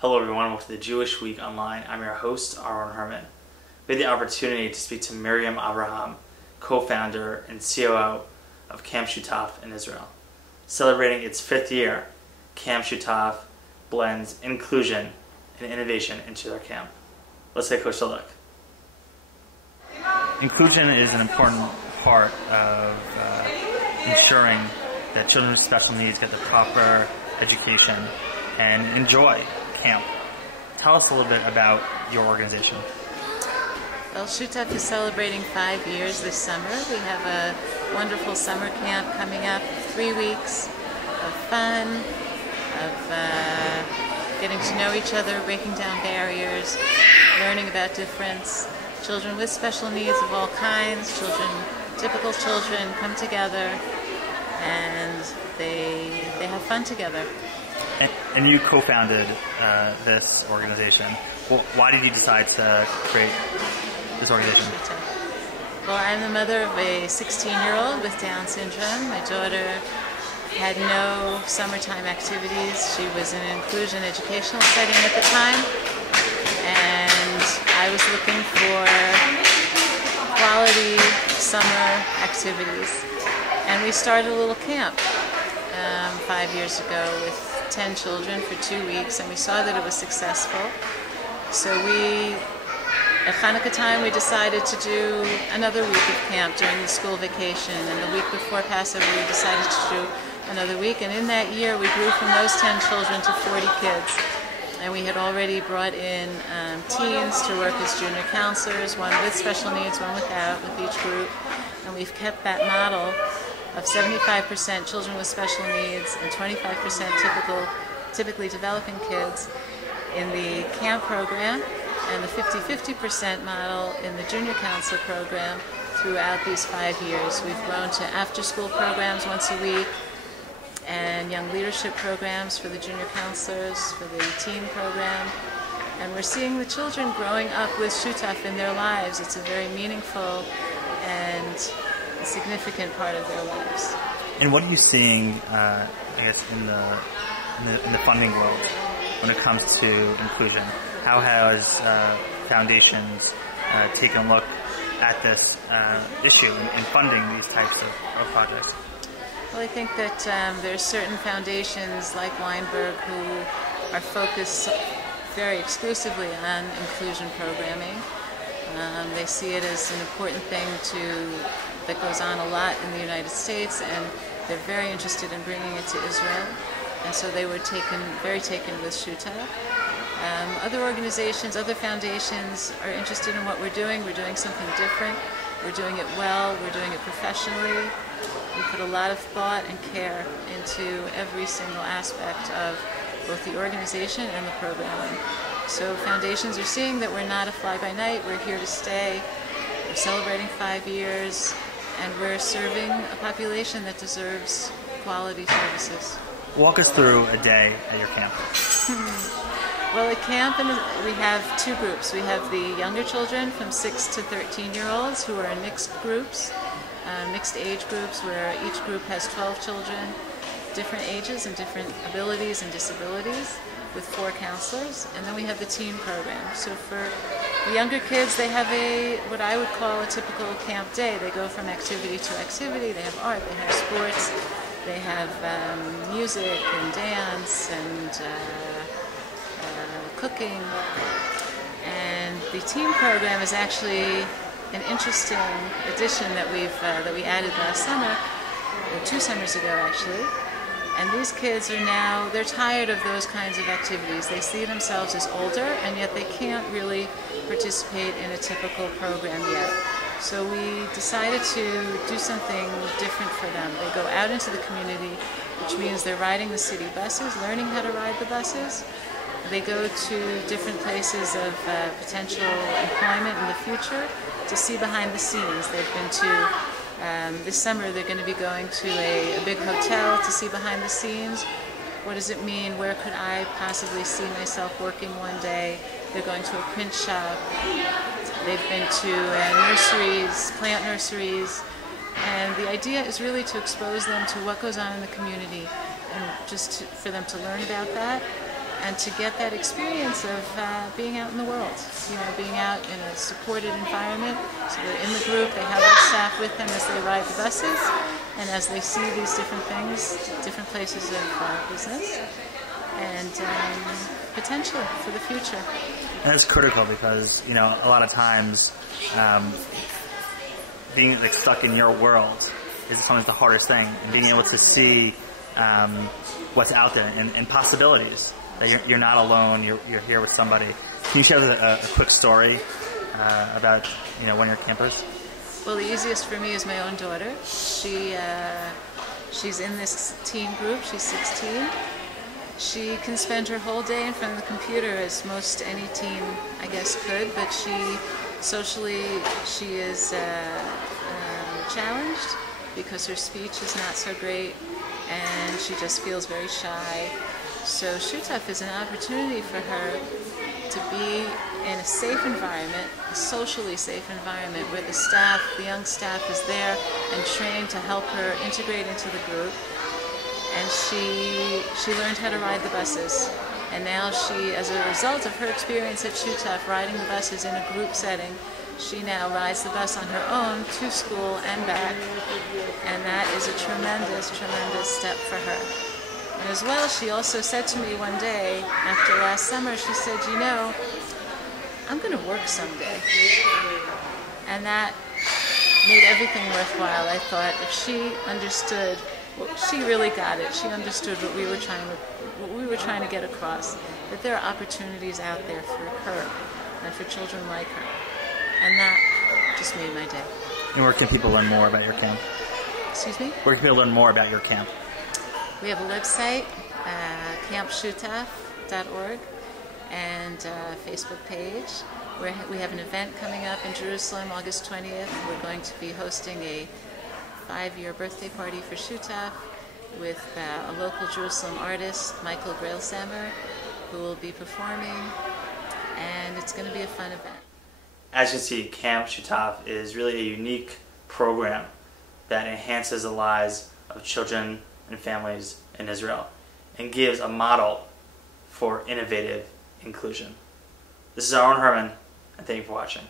Hello everyone, welcome to the Jewish Week Online. I'm your host, Avraham. We had the opportunity to speak to Miriam Avraham, co-founder and COO of Camp Shutaf in Israel. Celebrating its 5th year, Camp Shutaf blends inclusion and innovation into their camp. Let's take a closer look. Inclusion is an important part of ensuring that children with special needs get the proper education and enjoy camp. Tell us a little bit about your organization. Well, Shutaf is celebrating 5 years this summer. We have a wonderful summer camp coming up, 3 weeks of fun, of getting to know each other, breaking down barriers, learning about difference. Children with special needs of all kinds, typical children come together and they have fun together. And you co-founded this organization. Well, why did you decide to create this organization? Well, I'm the mother of a 16-year-old with Down syndrome. My daughter had no summertime activities. She was in an inclusion educational setting at the time, and I was looking for quality summer activities. And we started a little camp 5 years ago with 10 children for 2 weeks, and we saw that it was successful. So at Hanukkah time, we decided to do another week of camp during the school vacation, and the week before Passover, we decided to do another week. And in that year, we grew from those 10 children to 40 kids. And we had already brought in teens to work as junior counselors, one with special needs, one without, with each group. And we've kept that model of 75% children with special needs and 25% typically developing kids in the camp program, and the 50-50% model in the junior counselor program throughout these 5 years. We've grown to after-school programs once a week and young leadership programs for the junior counselors, for the teen program. And we're seeing the children growing up with Shutaf in their lives. It's a very meaningful and a significant part of their lives. And what are you seeing, I guess, in the funding world when it comes to inclusion? How has foundations taken a look at this issue in funding these types of projects? Well, I think that there are certain foundations like Weinberg who are focused very exclusively on inclusion programming. They see it as an important thing that goes on a lot in the United States, and they're very interested in bringing it to Israel. And so they were very taken with Shutaf. Other organizations, other foundations are interested in what we're doing. We're doing something different. We're doing it well. We're doing it professionally. We put a lot of thought and care into every single aspect of both the organization and the programming. So foundations are seeing that we're not a fly-by-night. We're here to stay. We're celebrating 5 years, and we're serving a population that deserves quality services. Walk us through a day at your camp. Well, at camp we have 2 groups. We have the younger children from 6 to 13-year-olds who are in mixed groups, mixed age groups, where each group has 12 children, different ages and different abilities and disabilities, with 4 counselors. And then we have the teen program. So for the younger kids, they have what I would call a typical camp day. They go from activity to activity. They have art, they have sports, they have music and dance and cooking. And the teen program is actually an interesting addition that we added last summer, or 2 summers ago actually. And these kids are now, they're tired of those kinds of activities. They see themselves as older, and yet they can't really participate in a typical program yet. So we decided to do something different for them. They go out into the community, which means they're riding the city buses, learning how to ride the buses. They go to different places of potential employment in the future to see behind the scenes. They've been to this summer they're going to be going to a big hotel to see behind the scenes. What does it mean? Where could I possibly see myself working one day? They're going to a print shop. They've been to nurseries, plant nurseries. And the idea is really to expose them to what goes on in the community and just for them to learn about that and to get that experience of being out in the world, being out in a supported environment. So they're in the group, they have their staff with them as they ride the buses, and as they see these different things, different places of business, and potential for the future. And it's critical because, a lot of times being stuck in your world is sometimes the hardest thing, and being able to see what's out there and possibilities, that you're not alone, you're here with somebody. Can you share a quick story about one of your campers? Well, the easiest for me is my own daughter. She's in this teen group. She's 16. She can spend her whole day in front of the computer, as most any teen, I guess, could, but socially she is challenged because her speech is not so great and she just feels very shy. So Shutaf is an opportunity for her to be in a safe environment, a socially safe environment, where the young staff is there and trained to help her integrate into the group. And she learned how to ride the buses. And now she, as a result of her experience at Shutaf riding the buses in a group setting, she now rides the bus on her own to school and back. And that is a tremendous, tremendous step for her. And as well, she also said to me one day, after last summer, she said, I'm going to work someday. And that made everything worthwhile. I thought if she understood, she really got it. She understood what we were trying to get across, that there are opportunities out there for her and for children like her. And that just made my day. And where can people learn more about your camp? Excuse me? Where can people learn more about your camp? We have a website, campshutaf.org, and a Facebook page. We have an event coming up in Jerusalem, August 20th. We're going to be hosting a 5-year birthday party for Shutaf with a local Jerusalem artist, Michael Grailsamer, who will be performing, and it's going to be a fun event. As you can see, Camp Shutaf is really a unique program that enhances the lives of children and families in Israel and gives a model for innovative inclusion. This is Aaron Herman, and thank you for watching.